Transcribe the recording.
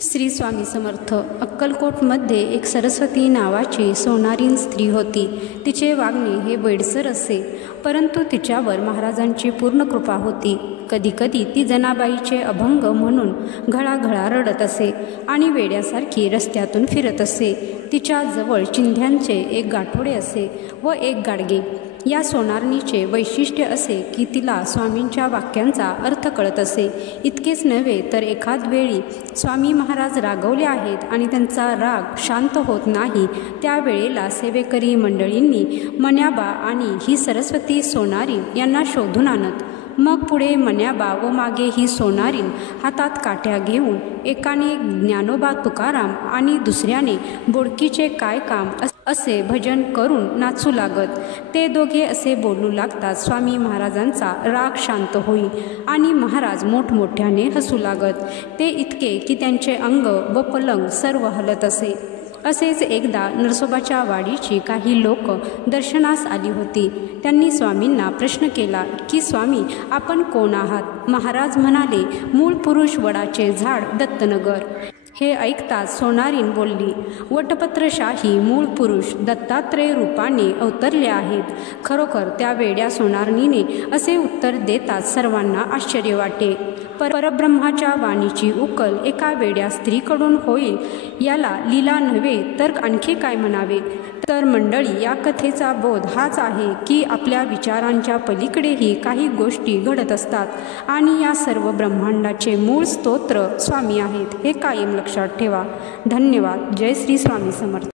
श्री स्वामी समर्थ। अक्कलकोटमध्ये एक सरस्वती नावाची सोनारीन स्त्री होती। तिचे वागणे हे वेडसर असे, परंतु तिच्यावर महाराजांची पूर्ण कृपा होती। कधीकधी ती जनाबाईचे अभंग म्हणून घळाघळा रडत असे आणि वेड्यासारखी रस्त्यातून फिरत असे। तिच्या जवळ चिंध्यांचे एक गाठोडे असे व एक गाडगे। या सोनारणीचे वैशिष्ट्य असे की तिला स्वामींच्या वाक्यांचा अर्थ कळत असे। इतकेच नव्हे तर एखाद वेळी स्वामी महाराज रागवले आहेत आणि त्यांचा राग शांत होत नाही, त्यावेळेला सेवेकरी मंडळींनी मन्याबा आणि ही सरस्वती सोनारीन यांना शोधून आणत। मग पुढे मन्याबा व मागे ही सोनारीन हातात काठ्या घेऊन एकाने ज्ञानोबा तुकाराम आणि दुसऱ्याने बोडकीचे काय काम असे भजन करून नाचू लागत। ते दोघे असे बोलू लागतात, स्वामी महाराजांचा राग शांत होई आणि महाराज मोठमोठ्याने हसू लागत। ते इतके की त्यांचे अंग व पलंग सर्व हलत असे। असेच एकदा नरसोबाच्या वाडीची काही लोक दर्शनास आली होती। त्यांनी स्वामींना प्रश्न केला की स्वामी, आपण कोण आहात? महाराज म्हणाले, मूळ पुरुष वडाचे झाड दत्तनगर। हे ऐकताच सोनारीन बोलली, वटपत्रशाही मूळ पुरुष दत्तात्रय रूपाने अवतरले आहेत। खरोखर त्या वेड्या सोनारणीने असे उत्तर देताच सर्वांना आश्चर्य वाटे। परब्रह्माच्या वाणीची उकल एका वेड्या स्त्रीकडून होईल याला लीला नव्हे तर आणखी काय म्हणावे। तर मंडळी, या कथेचा बोध हाच आहे की आपल्या विचारांच्या पलीकडेही काही गोष्टी घडत असतात आणि या सर्व ब्रह्मांडाचे मूळ स्तोत्र स्वामी आहेत, हे कायम लक्षात ठेवा। धन्यवाद। जय श्री स्वामी समर्थ।